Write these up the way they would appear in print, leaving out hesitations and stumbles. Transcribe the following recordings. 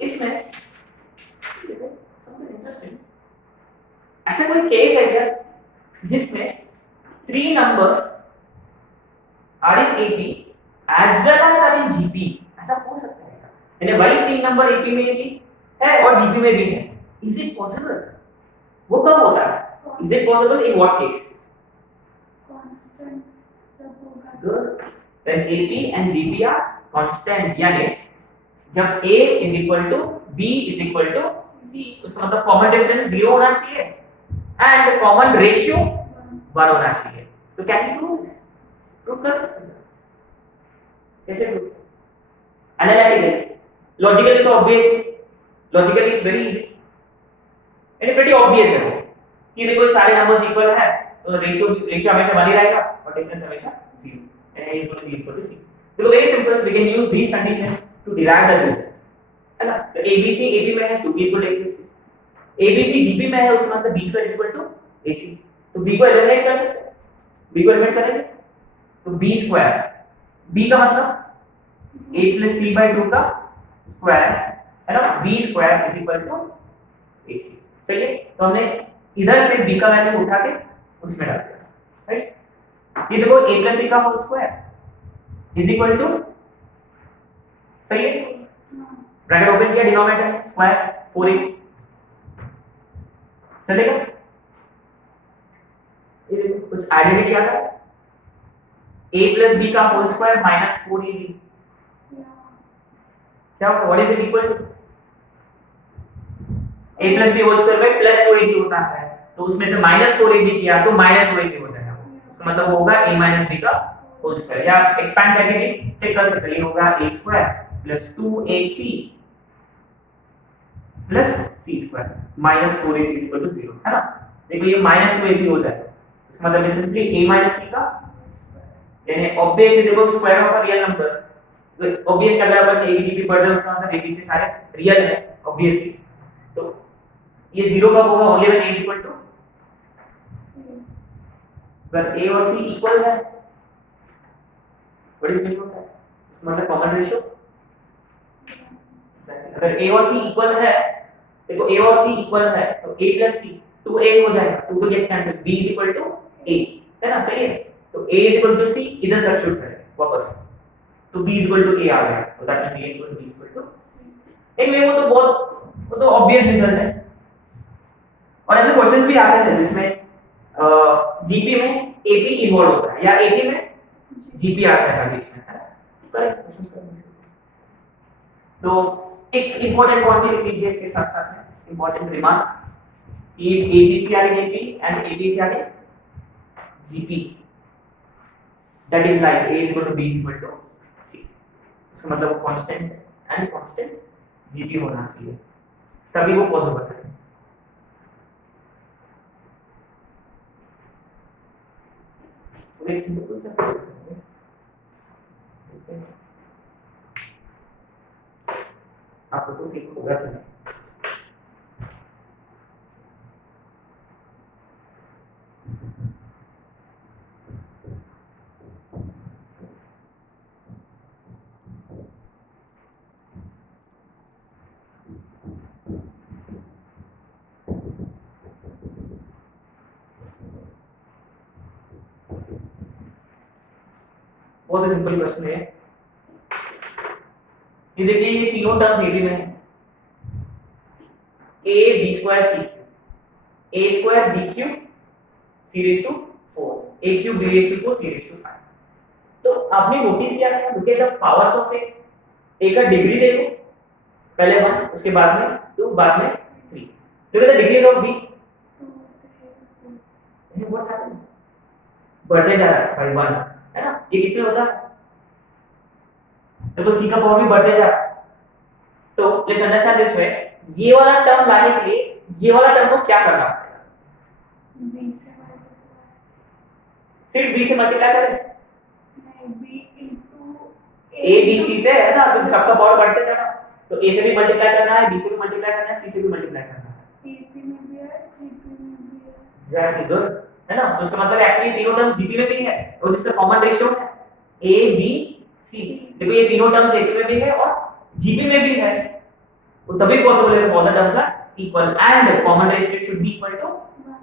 इसमें इंटरेस्टिंग, ऐसा कोई केस है क्या जिसमें 3 numbers are in AP as well as are in GP? ऐसा हो सकता है क्या? यानी वही 3 नंबर AP में भी है और GP में भी है, इज इट पॉसिबल? वो कब होता है? Is it possible in what case? Constant जब होगा Good. When AP and GP are constant, यानी जब A is equal to B is equal to C, उसका मतलब कॉमन डिफरेंस 0 होना चाहिए एंड कॉमन रेशियो 1 होना चाहिए। तो can you prove this? Prove कर सकते हैं। कैसे प्रूव? एनालिटिकली, लॉजिकली तो obvious, logically it's very easy and pretty obvious है वो कि देखो सारे नंबर्स इक्वल है तो रेशियो हमेशा 1 ही रहेगा और डिफरेंस हमेशा 0 and A is equal to B is equal to C. तो very simple, we can use these conditions to derive the result, है ना? तो ABC AB में है तो B is equal to AC, ABC GB में है उसका मतलब B square is equal to AC, तो B को एलिमिनेट कर सकते हैं, B को एलिमिनेट करेंगे तो B स्क्वायर, B का मतलब A plus C by 2 का स्क्वायर, है ना? B square is equal to AC, सही है? तो हमने इधर से B का वैल्यू उठा के उसमें डाल दिया, राइट? ये देखो A plus C का whole square is equal to, सही है? ब्रैकेट ओपन किया, डिनोमिनेटर में स्क्वायर 4AC, चलेगा? ये देखो कुछ आइडेंटिटी आता है, A plus B का होल स्क्वायर माइनस 4AB, क्या होगा? What is it equal to? A plus B whole square में प्लस 2AB होता है, तो उसमें से माइनस 4AB किया तो माइनस 2AB हो जाएगा, उसका मतलब होगा A minus B का होल स्क्वायर, या एक्सपैंड करके भी चेक कर सकते हैं, ये होगा A square plus 2AC plus C square minus 4AC is equal to 0, है ना? देखो ये माइनस 2AC हो जाएगा, इसका मतलब है सिंपली A minus C का, यानी ऑब्वियसली देखो square of a real number, तो ऑब्वियसली अगर अपन ABGP पढ़ रहे हैं उसका मतलब ABC सारे रियल है ऑब्वियसली, तो ये 0 कब होगा? Only when A is equal to, अगर A और C इक्वल है, व्हाट इज मीनिंग होता है? इसका मतलब कॉमन रेशियो, अगर A और C इक्वल है, देखो A और C इक्वल है तो A plus C 2A हो जाएगा, 2 2 gets cancel, B is equal to A, है ना? सही है? तो A is equal to C इधर सब्स्टिट्यूट करें वापस, तो B is equal to A आ गया, तो that means A is equal to B is equal to C। Anyway वो तो ऑब्वियस रिजल्ट है, और ऐसे क्वेश्चंस भी आते हैं जिसमें जीपी में एपी इन्वॉल्व होता है या एपी में जीपी आ जाएगा बीच में, है ना? करेक्ट क्वेश्चंस करेंगे। तो एक इंपॉर्टेंट पॉइंट भी लिख लीजिए इसके साथ साथ में, important remark, if ABC are in AP and ABC are in GP, that implies A is equal to B is equal to C, उसका मतलब कांस्टेंट एंड कांस्टेंट GP होना चाहिए, तभी वो पॉसिबल है। एक सिंपल सा आपको तो ठीक होगा कि नहीं? बहुत ही सिंपल क्वेश्चन है ये, देखिए ये तीनों टर्म्स एबी में है, a b square c cube, a square b cube c raise to 4, a cube b raise to 4 c raise to 5। तो आपने नोटिस किया है, look at the powers of a का डिग्री देखो, पहले 1 उसके बाद में 2 बाद में 3, look at the degrees of b, what's happening? बढ़ते जा रहा है बाय 1, है ना? ये किसमें होता है? देखो c का पावर भी बढ़ते जा रहा है, तो लेट्स अंडरस्टैंड दिस वे, ये वाला टर्म लाने के लिए ये वाला टर्म को क्या करना पड़ेगा? b से सिर्फ b से मल्टीप्लाई करें, नहीं b into a b c से, है ना? तो सबका पावर बढ़ते जाना, तो a से भी मल्टीप्लाई करना है, b से भी मल्टीप्लाई करना है, c से भी मल्टीप्लाई करना है, AP में भी है GP में भी है, एग्जैक्टली गुड, है ना? तो इसका मतलब एक्चुअली तीनों टर्म्स जीपी में भी है और जिसका कॉमन रेशियो है a b c, देखो ये तीनों टर्म्स एपी में भी है और जीपी में भी है, वो तभी पॉसिबल है all the terms are equal and common ratio should be equal to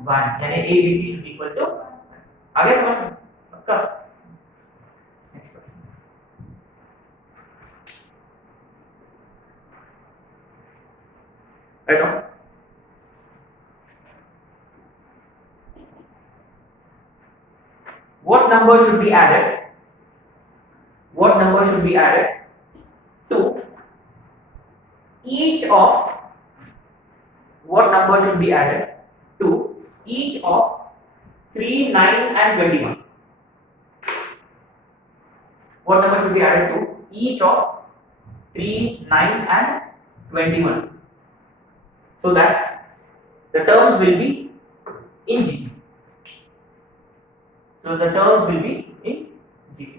1 यानी a b c should be equal to आगे समझ में पक्का next question right on what number should be added to each of what number should be added to each of 3 9 and 21 what number should be added to each of 3 9 and 21 so that the terms will be in GP so the terms will be in GP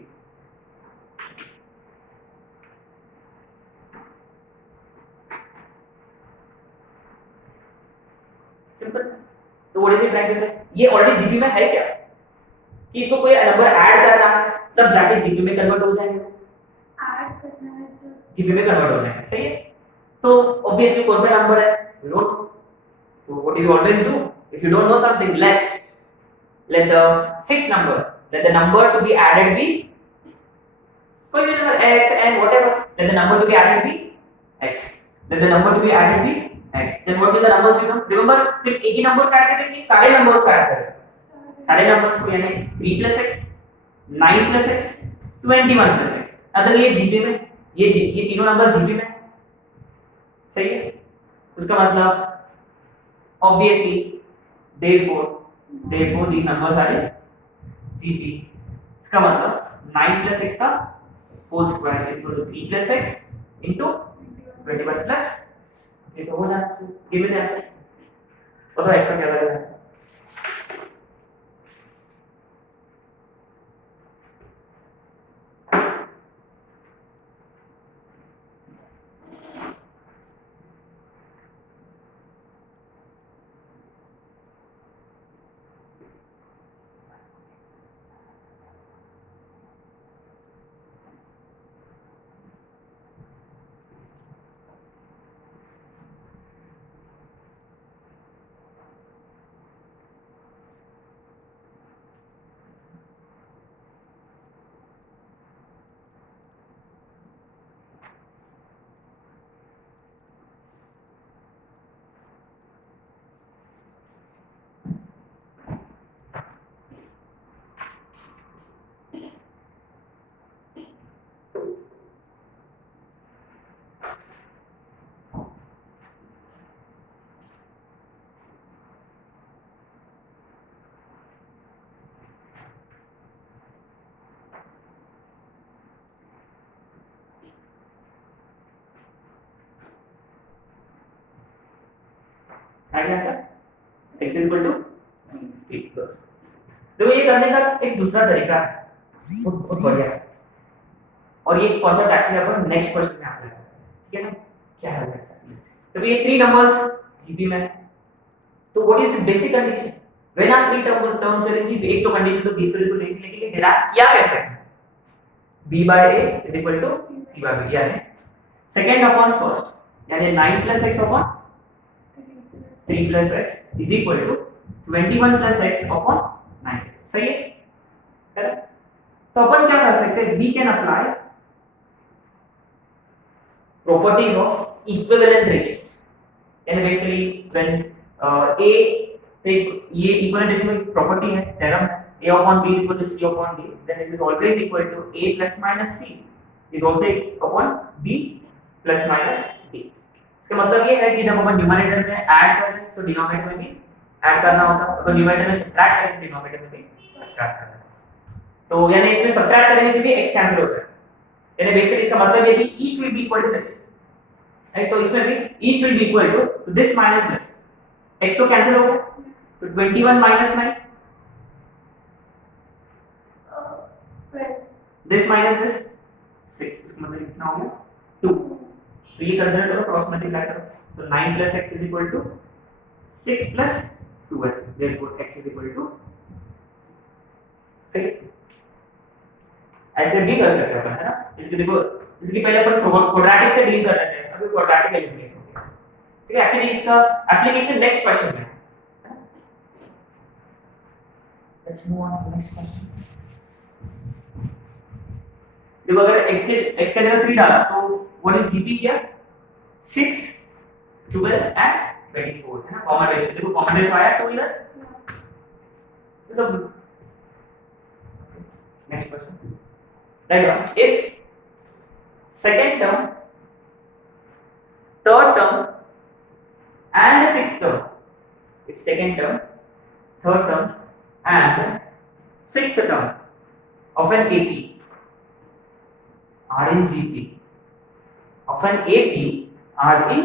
simple तो what is it trying to say ये already GP में है क्या कि इसको कोई number add करना है तब जाके जीपी में कन्वर्ट हो जाएगा ऐड करना है तो जीपी में कन्वर्ट हो जाएगा सही है तो ऑब्वियसली कौन सा नंबर है यू डोंट तो what you always do if you don't know something let the fixed number let the number to be added be कोई भी number x and whatever let the number to be added be x let the number to be added be x then what will the numbers become remember सिर्फ एक ही number का add करें कि सारे numbers का add करें सारे numbers को यानी 3 + x 9 + x 21 + x अगर ये जीपी में ये तीनों नंबर जीपी में सही है उसका मतलब obviously therefore these numbers are in GP इसका मतलब 9 + x का whole square equal to 3 + x into 21 plus ये तो हो जाना चाहिए गिव इट आंसर पता है इसका क्या वैल्यू है आगे आंसर x इक्वल टू 3 देखो ये करने का एक दूसरा तरीका है बहुत बढ़िया है और ये कॉन्सेप्ट एक्चुअली अपन नेक्स्ट क्वेश्चन में आता है ठीक है ना क्या है एक्चुअली तो ये 3 नंबर्स जीपी में है तो what is the basic condition when are 3 terms are in GP एक तो कंडीशन तो b बिल्कुल नहीं लेकिन ये डिराइव किया कैसे है b/a = c/b यानी सेकंड अपॉन फर्स्ट यानी 9 + x upon 3 + x is equal to 21 + x upon 9 सही है करेक्ट तो अपन क्या कर सकते हैं we can apply properties of equivalent ratios यानी बेसिकली व्हेन a ये इक्विवेलेंट रेशियो की प्रॉपर्टी है theorem a upon b is equal to c upon d then this is always equal to a plus minus c is also upon b plus minus d इसका मतलब ये है कि जब अपन numerator में add करें तो डिनोमिनेटर में भी ऐड करना होगा अगर न्यूमरेटर में सब्ट्रैक्ट करें तो डिनोमिनेटर में भी सब्ट्रैक्ट करना है तो यानी इसमें सब्ट्रैक्ट करेंगे तो भी x कैंसिल हो जाएगा यानी बेसिकली इसका मतलब ये कि each will be equal to this right तो इसमें भी each will be equal to this minus this x तो कैंसिल हो गया तो 21 - 9 दिस माइनस दिस 6 इसका मतलब कितना हो गया 2 तो ये कंसीडर करो क्रॉस मल्टीप्लाई करो तो 9 + x = 6 + 2x therefore x = सही ऐसे भी कर सकते हैं अपन है ना इसके देखो इसके पहले अपन क्वाड्रेटिक से डील कर लेते हैं अभी क्वाड्रेटिक एलिमिनेट हो गया ठीक है, एक्चुअली इसका एप्लीकेशन नेक्स्ट क्वेश्चन में। Let's move on to next question. देखो अगर x का जगह 3 डाला तो व्हाट इज जीपी किया 6 12 एंड 24 है ना, कॉमन रेशियो। देखो कॉमन रेशियो आया 2 इधर, तो सब next question. Write down if second term, third term and sixth term, if second term, third term and sixth term of an AP are in GP, of an AP are in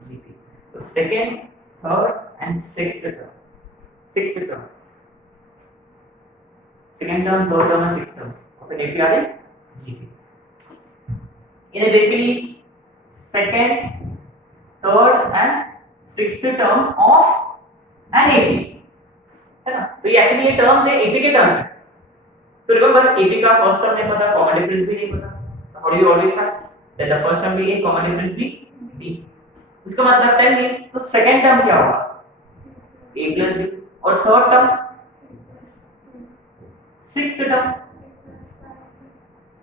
GP. So second, third and sixth term, second term, third term and sixth term of an AP are in GP. In a basically second, third and sixth term of an AP है ना, तो ये actually ये terms है AP के terms है। तो remember AP का फर्स्ट टर्म नहीं पता, कॉमन डिफरेंस भी नहीं पता, तो how do you always start that the first term भी A, कॉमन डिफरेंस भी B। इसका मतलब टेल मी, तो सेकंड टर्म क्या होगा A plus B, और थर्ड टर्म सिक्स्थ टर्म।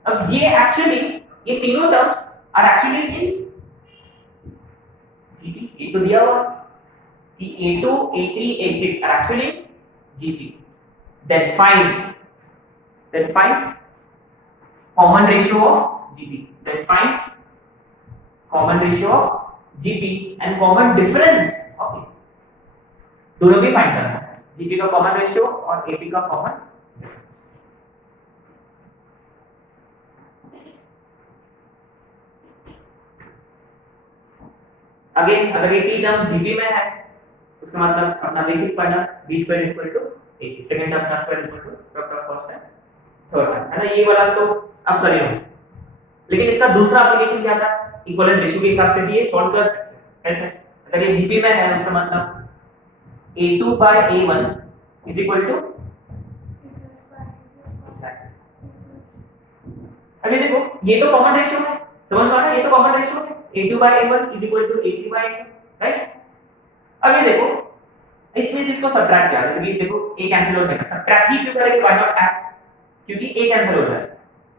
अब ये एक्चुअली ये तीनों terms are actually in GP. ये तो दिया हुआ कि A2, A3, A6 are actually GP. then find common ratio of GP, then find common ratio of GP and common difference of AP। दोनों भी फाइंड करना है, GP का कॉमन रेशियो और AP का कॉमन डिफरेंस। अगेन अगर ये तीन टर्म्स जीपी में है उसका मतलब अपना basic formula b square is equal to ac, second term का square is equal to product of first and third term, है ना। ये वाला तो अब कर लो, लेकिन इसका दूसरा एप्लीकेशन क्या था, इक्विवेलेंट रेशियो के हिसाब से भी ये सॉल्व कर सकते हैं। कैसे, अगर ये जीपी में है उसका मतलब a2 by a1 is equal to, अभी देखो ये तो कॉमन रेशियो है, समझ में आ रहा है, ये तो कॉमन रेशियो है a2 by a1 is equal to a3 by a2, right. अब ये देखो इसमें से इसको सबट्रैक्ट किया, जैसे कि देखो a कैंसिल हो जाएगा, सबट्रैक्ट ही क्यों करेंगे, व्हाई नॉट ऐड, क्योंकि a कैंसिल हो जाएगा।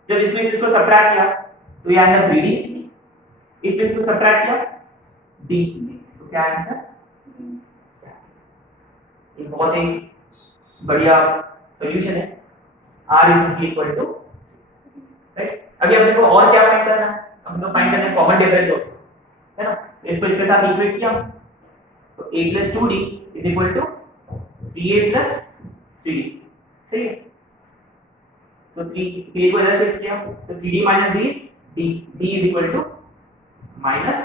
जब इसमें से इसको सबट्रैक्ट किया तो ये आएगा 3d, इसमें इसको सबट्रैक्ट किया d, तो क्या आंसर, ये बहुत ही बढ़िया सॉल्यूशन है, r is equal to, right. अभी हम देखो और क्या फाइंड करना है, हमको फाइंड करना है कॉमन डिफरेंस ऑफ, है ना। इसको इसके साथ इक्वेट किया तो a plus 2d is equal to 3a plus 3d, सही है। तो 3 को इधर शिफ्ट किया तो 3d minus d is d is equal to minus,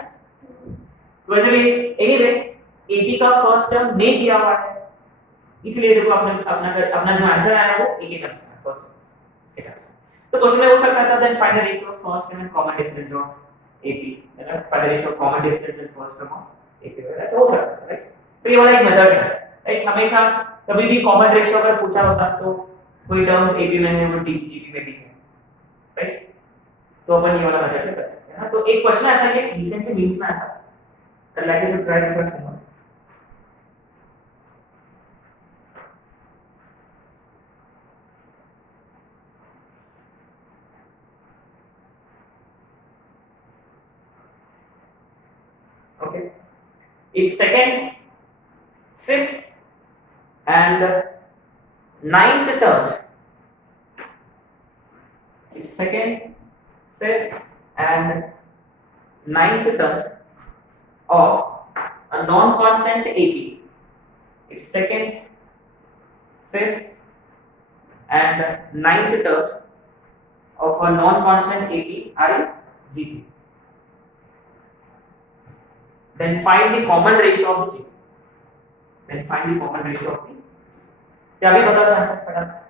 तो वैसे भी एनीवे AP का फर्स्ट टर्म नहीं दिया हुआ है, इसलिए देखो अपना जो आंसर आया वो A के टर्म्स में फर्स्ट इसके टर्म्स में। तो क्वेश्चन में हो सकता था then find the ratio of first term and common difference of AP, है ना, find the ratio of common difference in first term of AP, ऐसा हो सकता है, राइट। तो ये वाला एक मेथड है, राइट। हमेशा कभी भी कॉमन रेशियो अगर पूछा होता तो कोई टर्म्स AP में है वो GP में भी है, राइट। तो अपन ये वाला मेथड से कर सकते हैं ना। तो एक क्वेश्चन आता है, ये रिसेंटली मींस में आया था, I'd like you to try this as homework। Okay, if second, fifth and ninth terms, if second, fifth and ninth terms of a non-constant AP, if second, fifth and ninth terms of a non-constant AP are in GP, then find the common ratio of the GP, then find the common ratio of the, क्या भी बता दो answer फटाफट।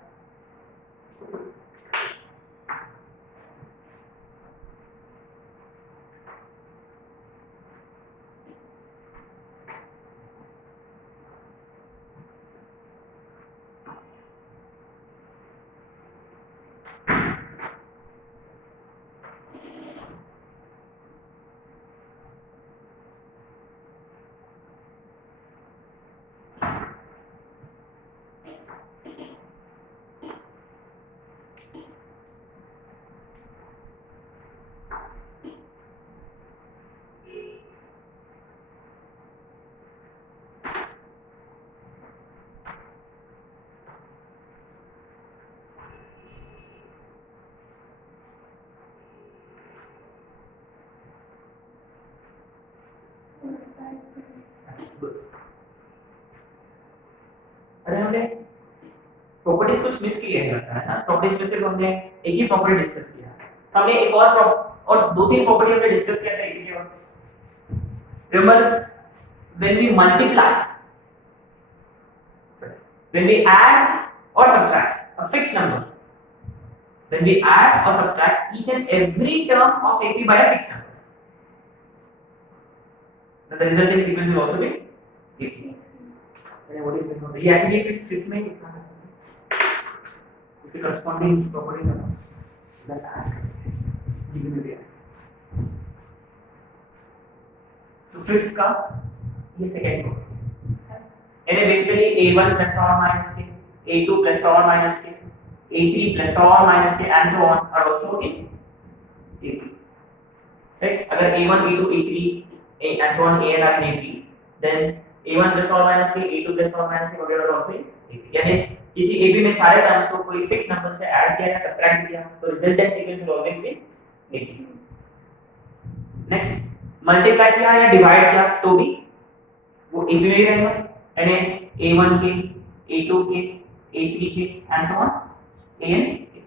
Good. अरे हमने properties कुछ miss किए हैं लगता है ना। प्रॉपर्टीज में सिर्फ हमने एक ही प्रॉपर्टी डिस्कस किया, हमने एक और दो तीन प्रॉपर्टी हमने डिस्कस किया था इसी के बाद। Remember when we multiply, when we add or subtract a fixed number, when we add or subtract each and every term of AP by a fixed number, then the resulting sequence will also be AP. And what is the ये actually fifth में कितना है उसके corresponding property का that add जीवन में भी है। तो फिफ्थ का ये सेकंड प्रॉपर्टी यानी बेसिकली a1 प्लस और माइनस के, a2 प्लस और माइनस के, a3 प्लस और माइनस के and so on are also in AP, राइट। अगर a1 a2 a3 and so on an are in AP, then a1 plus और माइनस के, a2 प्लस और माइनस के वगैरह आल्सो इन AP। यानी किसी AP में सारे टर्म्स को कोई फिक्स नंबर से ऐड किया या सब्ट्रैक्ट किया तो resultant sequence will always be AP। Next multiply किया या डिवाइड किया तो भी वो AP में ही रहेगा, यानी a1 के, a2 के, a3 के एंड सो ऑन an के।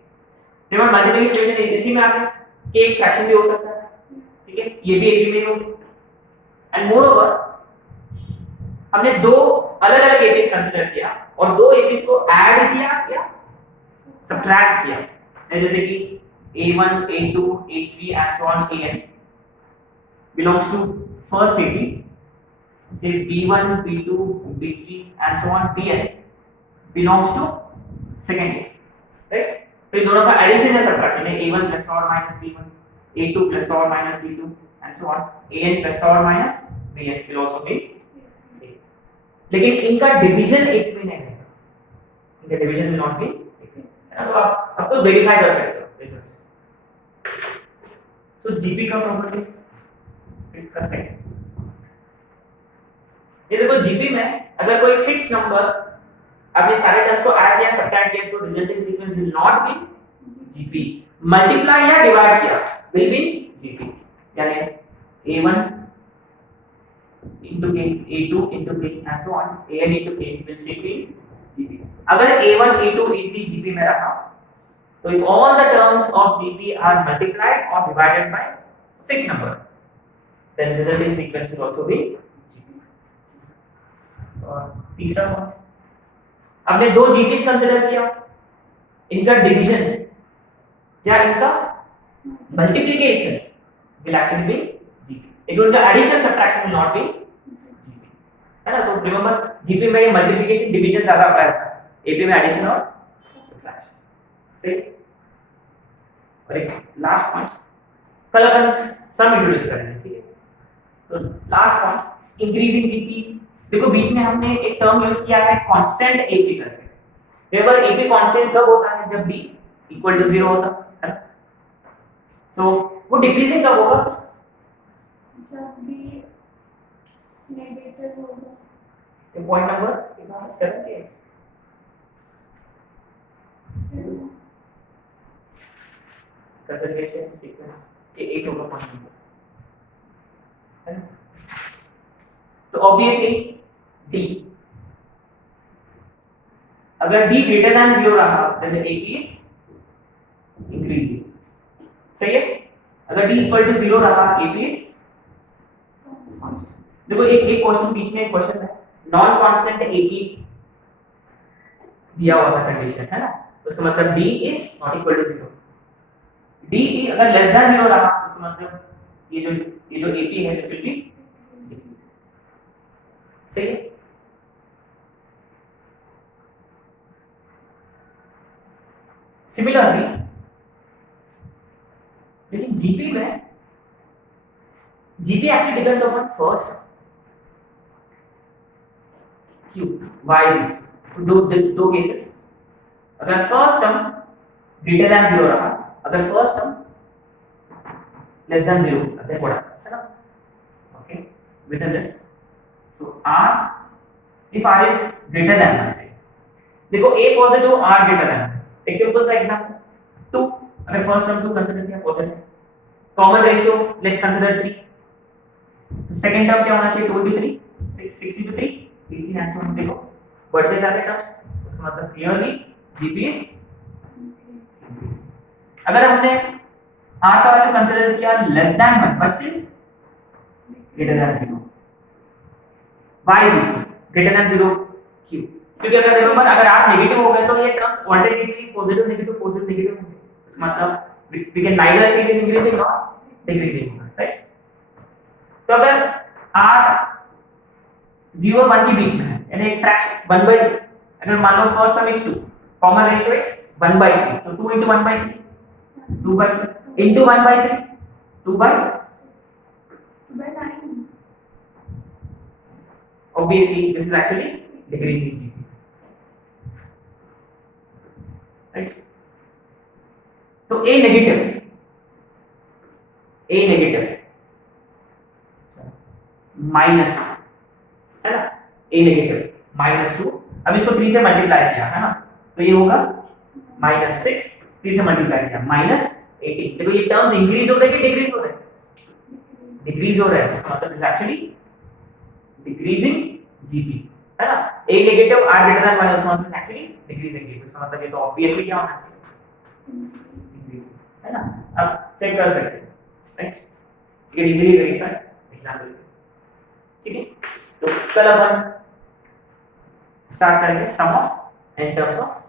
रिमेंबर मल्टीप्लिकेशन डिवीजन इसी में आ गया कि एक फ्रैक्शन भी हो सकता है, ठीक है, ये भी AP में ही होगा। एंड मोर ओवर हमने दो अलग-अलग APs कंसीडर किया और दो APs को ऐड किया या सब्ट्रैक्ट किया, जैसे कि a1 a2 a3 and so on an belongs to first AP, say b1 b2 b3 and so on bn belongs to second AP, right। तो इन दोनों का एडिशन या सब्ट्रैक्शन है a1 प्लस और माइनस b1, a2 प्लस और minus b2 and so on an plus और minus bn will also be AP। लेकिन इनका डिवीजन AP में नहीं है, इनका division will not be AP, है ना। तो आप तो वेरीफाई कर सकते हो रिजल्ट से। सो जीपी का प्रॉपर्टी का सेकंड, ये देखो जीपी में अगर कोई फिक्स नंबर आपने सारे टर्म्स को ऐड किया सब्ट्रैक्ट किया तो resulting sequence will not be GP. Multiply या डिवाइड किया विल बी जीपी, यानी a1 into k, a2 into k and so on an into k will still be gp। अगर a1 a2 a3 gp में रखा तो if all the terms of gp are multiplied or divided by fixed number then resulting sequence will also be GP। और तीसरा point आपने दो GPs consider किया, इनका डिवीजन या इनका multiplication will actually be GP, लेकिन उनका addition subtraction will not be GP, है ना। तो रिमेंबर GP में ये मल्टीप्लिकेशन डिवीजन ज्यादा अप्लाई होता है, AP में एडिशन और सब्ट्रैक्शन, सही। और एक लास्ट पॉइंट कल अपन सम इंट्रोड्यूस करेंगे, ठीक है। तो लास्ट पॉइंट इंक्रीजिंग जीपी, देखो बीच में हमने एक टर्म यूज किया है कांस्टेंट एपी करके। रिमेंबर एपी कांस्टेंट कब होता है, जब b इक्वल टू 0 होता है ना। तो वो डिक्रीजिंग कब होगा, जब b नेगेटिव होगा। ये पॉइंट नंबर कितना 7 के कंजर्वेशन सीक्वेंस ये 8 होगा पॉइंट नंबर, है ना। तो ऑब्वियसली d अगर d ग्रेटर देन 0 रहा देन AP इज इंक्रीजिंग, सही है। अगर d इक्वल टू 0 रहा AP इज कांस्टेंट। देखो एक क्वेश्चन बीच में एक क्वेश्चन है नॉन कांस्टेंट AP दिया हुआ था कंडीशन, है ना। उसका मतलब d is not equal to 0। d अगर लेस देन 0 रहा उसका मतलब ये जो AP है दिस विल बी, सही है। सिमिलरली लेकिन जीपी में GP actually depends upon first Q why is दो केसेस। अगर फर्स्ट टर्म ग्रेटर देन 0 रहा, अगर first term less than 0 then what happens, है ना। Okay with this so r if r is greater than 1, say देखो a positive r greater than 1, एक simple सा example 2, अगर फर्स्ट टर्म 2 कंसीडर किया positive, common ratio let's consider 3, तो second term क्या होना चाहिए 2 into 3 6 into 3 18 ऐसे हम देखो बढ़ते जा रहे टर्म्स उसका मतलब क्लियरली जीपी इज अगर हमने r का वैल्यू कंसीडर किया less than 1 but still greater than 0 y is equal greater than 0 क्यों क्योंकि अगर रिमेंबर अगर r नेगेटिव हो गए तो ये टर्म्स ऑल्टरनेटिवली पॉजिटिव नेगेटिव होंगे इसका मतलब we can neither say it is increasing nor decreasing right तो अगर r 0 और 1 के बीच में है यानी एक फ्रैक्शन 1/3 अगर मान लो first term is 2 common ratio is 1/3 तो 2 into 1/3 2/3 into 1/3 2/6 by 9. obviously this is actually decreasing gp right तो a नेगेटिव माइनस है ना a नेगेटिव -2 अब इसको 3 से मल्टीप्लाई किया है ना तो ये होगा -6 3 से मल्टीप्लाई किया -18 देखो ये टर्म्स इंक्रीज हो रहे हैं कि डिक्रीज हो रहे हैं डिक्रीज हो रहे हैं इसका मतलब इज एक्चुअली डिक्रीजिंग जीपी है ना a negative r greater than 1 है उसका मतलब एक्चुअली डिक्रीजिंग जीपी इसका मतलब ये तो ऑब्वियसली क्या होना चाहिए है ना अब चेक कर सकते हैं right you can easily verify example ठीक है तो कल अपन स्टार्ट करेंगे सम ऑफ इन टर्म्स ऑफ